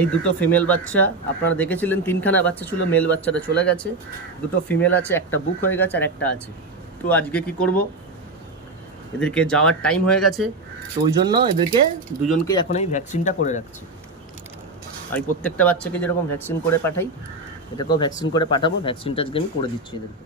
এই দুটো ফিমেল বাচ্চা আপনারা দেখেছিলেন, 3খানা বাচ্চা ছিল, মেল বাচ্চাটা চলে গেছে, দুটো ফিমেল আছে, একটা বুক হয়ে গেছে আর একটা আছে। তো আজকে কি করব, এদেরকে যাওয়ার টাইম হয়ে গেছে, তো ওই জন্য এদেরকে দুজনকে এখন এই ভ্যাকসিনটা করে রাখছি। আমি প্রত্যেকটা বাচ্চাকে যেরকম ভ্যাকসিন করে পাঠাই, এটাকেও ভ্যাকসিন করে পাঠাবো। ভ্যাকসিনটা আজকে আমি করে দিচ্ছি এদেরকে।